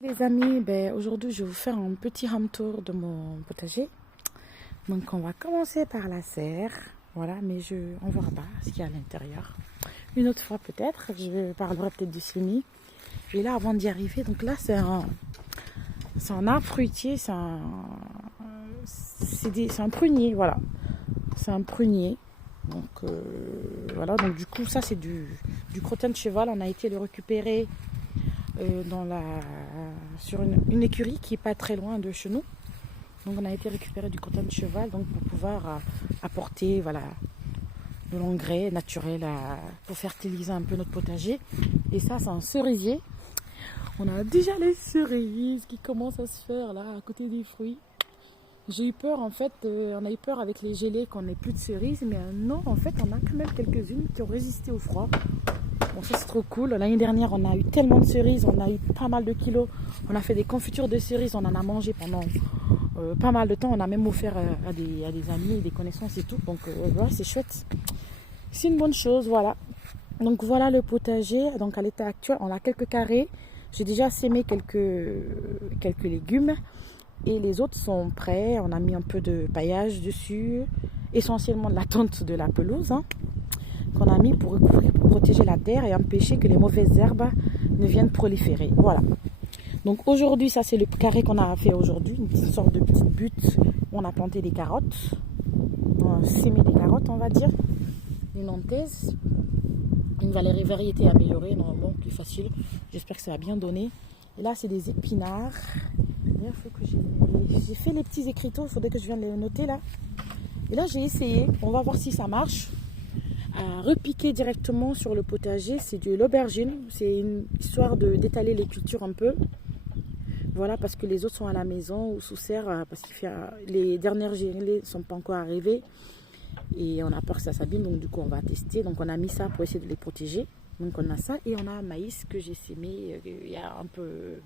Les amis, aujourd'hui je vais vous faire un petit home tour de mon potager. Donc on va commencer par la serre, voilà, mais on verra pas ce qu'il y a à l'intérieur. Une autre fois peut-être, je parlerai peut-être du semis. Et là avant d'y arriver, donc là c'est un arbre fruitier, c'est un prunier, voilà. C'est un prunier. Donc voilà, donc du coup ça c'est du crottin de cheval, on a été le récupérer sur une écurie qui n'est pas très loin de chez nous. Donc on a été récupérer du crottin de cheval donc pour pouvoir apporter voilà, de l'engrais naturel pour fertiliser un peu notre potager. Et ça c'est un cerisier. On a déjà les cerises qui commencent à se faire là à côté des fruits. J'ai eu peur en fait, on a eu peur avec les gelées qu'on n'ait plus de cerises, mais non en fait on a quand même quelques-unes qui ont résisté au froid. Bon, ça c'est trop cool. L'année dernière on a eu tellement de cerises, on a eu pas mal de kilos, on a fait des confitures de cerises, on en a mangé pendant pas mal de temps, on a même offert à des amis, des connaissances et tout, donc voilà, c'est chouette. C'est une bonne chose, voilà. Donc voilà le potager, donc à l'état actuel on a quelques carrés, j'ai déjà sémé quelques légumes et les autres sont prêts, on a mis un peu de paillage dessus, essentiellement de la tonte de la pelouse, qu'on a mis pour recouvrir, pour protéger la terre et empêcher que les mauvaises herbes ne viennent proliférer. Voilà. Donc aujourd'hui, ça c'est le carré qu'on a fait aujourd'hui, une petite sorte de petite butte où on a planté des carottes. On a sémé des carottes, on va dire. Une nantaise. Une variété améliorée, normalement plus facile. J'espère que ça va bien donner. Et là, c'est des épinards. Il faut que j'ai fait les petits écriteaux, il faudrait que je vienne les noter là. Et là, j'ai essayé. On va voir si ça marche. À repiquer directement sur le potager, c'est de l'aubergine, c'est une histoire d'étaler les cultures un peu, voilà, parce que les autres sont à la maison ou sous serre, parce que les dernières gelées ne sont pas encore arrivées et on a peur que ça s'abîme, donc du coup on va tester. Donc on a mis ça pour essayer de les protéger. Donc on a ça et on a un maïs que j'ai sémé il y a un peu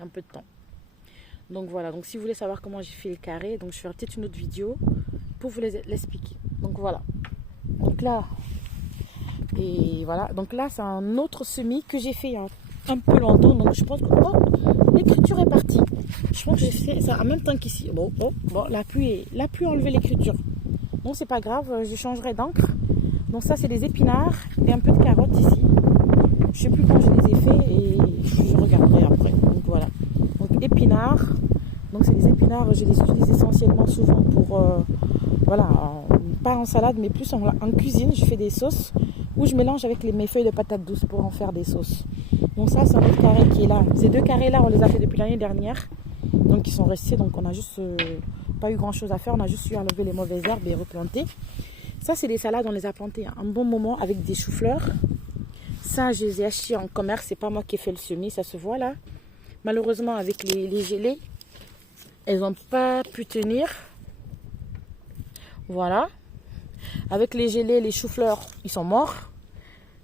de temps. Donc voilà, donc si vous voulez savoir comment j'ai fait les carrés, donc je ferai peut-être une autre vidéo pour vous l'expliquer. Donc voilà. Donc là, et voilà, donc là c'est un autre semis que j'ai fait il y a un peu longtemps. Donc je pense que l'écriture est partie. Je pense que j'ai fait ça en même temps qu'ici. Bon, la pluie a enlevé l'écriture. Donc c'est pas grave, je changerai d'encre. Donc ça c'est des épinards et un peu de carottes ici. Je sais plus quand je les ai fait et je regarderai après. Donc voilà. Donc épinards. Donc c'est des épinards, je les utilise essentiellement souvent pour voilà, pas en salade mais plus en cuisine. Je fais des sauces où je mélange avec mes feuilles de patates douces pour en faire des sauces. Donc ça c'est un autre carré qui est là. Ces deux carrés là on les a fait depuis l'année dernière, donc ils sont restés, donc on a juste pas eu grand chose à faire, on a juste eu à enlever les mauvaises herbes et replanter. Ça c'est des salades, on les a plantées un bon moment avec des choux-fleurs. Ça je les ai achetés en commerce, c'est pas moi qui ai fait le semis, ça se voit là. Malheureusement avec les gelées, elles n'ont pas pu tenir. Voilà. Avec les gelées, les choux-fleurs, ils sont morts.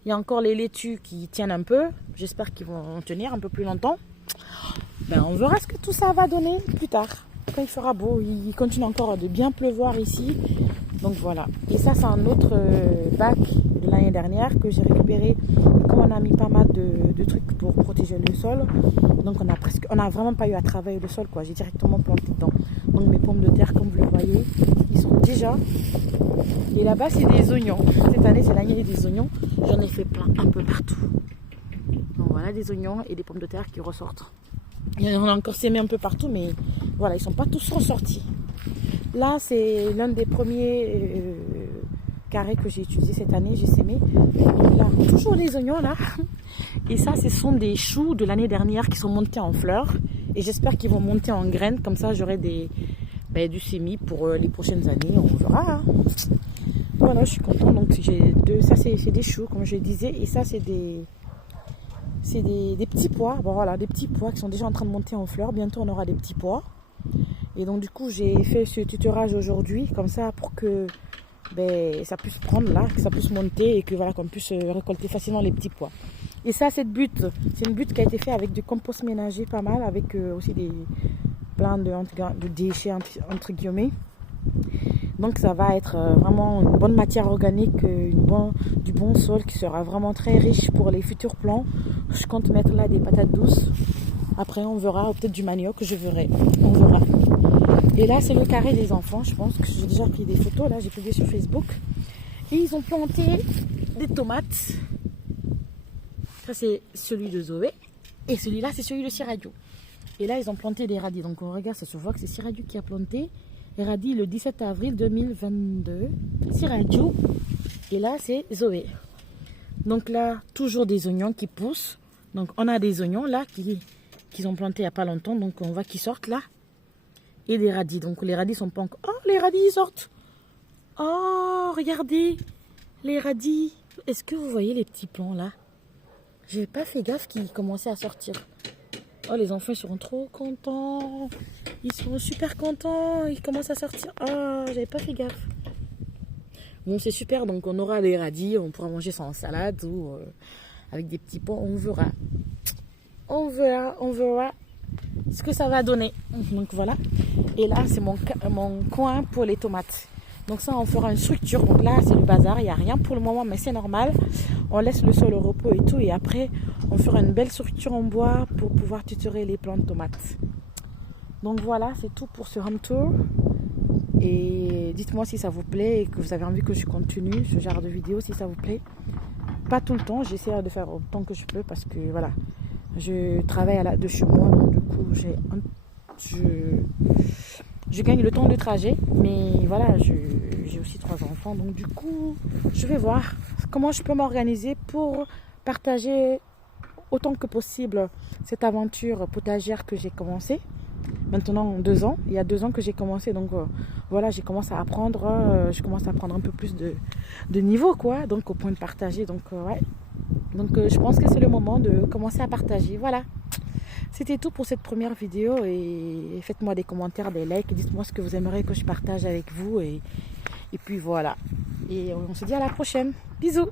Il y a encore les laitues qui tiennent un peu. J'espère qu'ils vont tenir un peu plus longtemps. On verra ce que tout ça va donner plus tard. Quand il fera beau, il continue encore de bien pleuvoir ici. Donc voilà. Et ça, c'est un autre bac de l'année dernière que j'ai récupéré. Comme on a mis pas mal de trucs pour protéger le sol, donc on a vraiment pas eu à travailler le sol, quoi. J'ai directement planté dedans. Donc mes pommes de terre, comme vous le voyez, ils sont déjà. Et là-bas, c'est des oignons. Cette année, c'est l'année des oignons. J'en ai fait plein un peu partout. Donc voilà, des oignons et des pommes de terre qui ressortent. Et on a encore sémé un peu partout, mais voilà, ils sont pas tous ressortis. Là, c'est l'un des premiers carrés que j'ai utilisé cette année. J'ai sémé. Là, toujours des oignons là. Et ça, ce sont des choux de l'année dernière qui sont montés en fleurs. Et j'espère qu'ils vont monter en graines. Comme ça, j'aurai du semis pour les prochaines années. On verra. Voilà, je suis contente. Donc, ça, c'est des choux, comme je disais. Et ça, c'est des petits pois. Bon, voilà, des petits pois qui sont déjà en train de monter en fleurs. Bientôt, on aura des petits pois. Et donc, du coup, j'ai fait ce tutorage aujourd'hui. Comme ça, pour que ça puisse prendre là, que ça puisse monter et que voilà, qu'on puisse récolter facilement les petits pois. Et ça, c'est une butte qui a été faite avec du compost ménager pas mal, avec aussi plein de déchets entre guillemets. Donc ça va être vraiment une bonne matière organique, du bon sol qui sera vraiment très riche pour les futurs plants. Je compte mettre là des patates douces Après, on verra, ou peut-être du manioc, je verrai. On verra. Et là, c'est le carré des enfants. Je pense que j'ai déjà pris des photos. Là, j'ai publié sur Facebook. Et ils ont planté des tomates. Ça, c'est celui de Zoé. Et celui-là, c'est celui de Siradio. Et là, ils ont planté des radis. Donc, on regarde, ça se voit que c'est Siradio qui a planté les radis le 17 avril 2022. Siradio. Et là, c'est Zoé. Donc là, toujours des oignons qui poussent. Donc, on a des oignons là qu'ils ont plantés il n'y a pas longtemps. Donc, on voit qu'ils sortent là. Et des radis. Donc, les radis sont pas encore... Oh, les radis, ils sortent. Oh, regardez. Les radis. Est-ce que vous voyez les petits plants là? J'ai pas fait gaffe qu'ils commençaient à sortir. Oh, les enfants, ils seront trop contents. Ils seront super contents. Ils commencent à sortir. Oh, j'avais pas fait gaffe. Bon, c'est super. Donc, on aura des radis. On pourra manger ça en salade ou avec des petits pois. On verra. On verra ce que ça va donner. Donc, voilà. Et là, c'est mon coin pour les tomates. Donc, ça, on fera une structure. Donc, là, c'est le bazar. Il n'y a rien pour le moment, mais c'est normal. On laisse le sol au repos et tout. Et après, on fera une belle structure en bois pour pouvoir tutorer les plants de tomates. Donc, voilà, c'est tout pour ce home tour. Et dites-moi si ça vous plaît et que vous avez envie que je continue ce genre de vidéo, si ça vous plaît. Pas tout le temps, j'essaie de faire autant que je peux parce que voilà, je travaille de chez moi, donc du coup je gagne le temps de trajet, mais voilà, j'ai aussi 3 enfants, donc du coup je vais voir comment je peux m'organiser pour partager autant que possible cette aventure potagère que j'ai commencée. Maintenant 2 ans, il y a 2 ans que j'ai commencé, donc voilà, je commence à apprendre un peu plus de niveau quoi, donc au point de partager, donc ouais, donc je pense que c'est le moment de commencer à partager. Voilà, c'était tout pour cette première vidéo et faites-moi des commentaires, des likes, dites-moi ce que vous aimeriez que je partage avec vous et puis voilà, et on se dit à la prochaine, bisous.